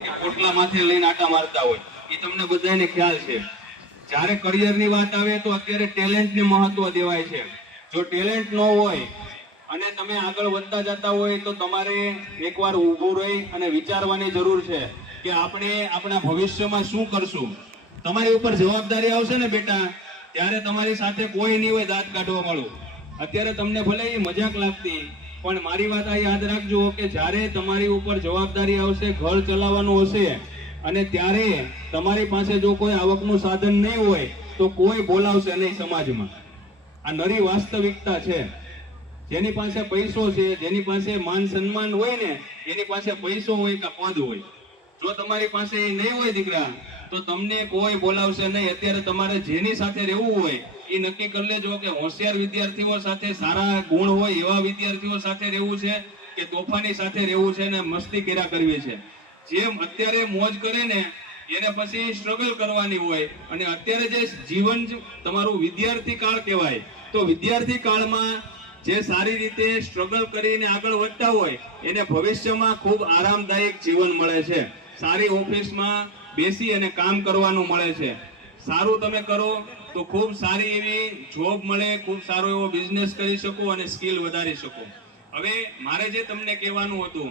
પોટલા માથે લઈને આટા મારતા હોય એ તમને બધાને ખ્યાલ છે। જ્યારે કરિયરની વાત આવે તો અત્યારે ટેલેન્ટને મહત્વ દેવાય છે। જો ટેલેન્ટ ન હોય અને તમે આગળ વધતા જતા હોય તો તમારે એકવાર ઊભું રહી અને વિચારવાની જરૂર છે કે આપણે આપણા ભવિષ્યમાં શું કરશું। તમારી ઉપર જવાબદારી આવશે ને બેટા, ત્યારે તમારી સાથે કોઈ નહીં હોય દાંત કાઢવા વાળું। અત્યારે તમને ભલે એ મજાક લાગતી, પણ મારી વાત આ યાદ રાખજો કે જ્યારે તમારી ઉપર જવાબદારી આવશે, ઘર ચલાવવાનું હશે, અને ત્યારે તમારી પાસે જો કોઈ આવકનું સાધન નહીં હોય તો કોઈ બોલાવશે નહીં સમાજમાં। આ નરી વાસ્તવિકતા છે। જેની પાસે પૈસો છે, જેની પાસે માન સન્માન હોય ને, એની પાસે પૈસો હોય કે પદ હોય। જો તમારી પાસે એ નહીં હોય દીકરા, તો તમને કોઈ બોલાવશે નહીં। અત્યારે તમારે જેની સાથે રહેવું હોય એ નક્કી કરી લેજો કે હોશિયાર વિદ્યાર્થીઓ સાથે, સારા ગુણ હોય એવા વિદ્યાર્થીઓ સાથે રહેવું છે કે તોફાની સાથે રહેવું છે ને મસ્તી કર્યા કરવી છે। જેમ અત્યારે મોજ કરે ને એને પછી સ્ટ્રગલ કરવાની હોય। અને અત્યારે જે જીવન તમારું વિદ્યાર્થી કાળ કહેવાય, તો વિદ્યાર્થી કાળમાં જે સારી રીતે સ્ટ્રગલ કરીને આગળ વધતા હોય એને ભવિષ્યમાં ખૂબ આરામદાયક જીવન મળે છે। સારી ઓફિસમાં બેસી અને કામ કરવાનું મળે છે। સારું તમે કરો તો ખૂબ સારી એવી જોબ મળે, ખૂબ સારો એવો બિઝનેસ કરી શકો અને સ્કિલ વધારી શકો। હવે મારે જે તમને કહેવાનું હતું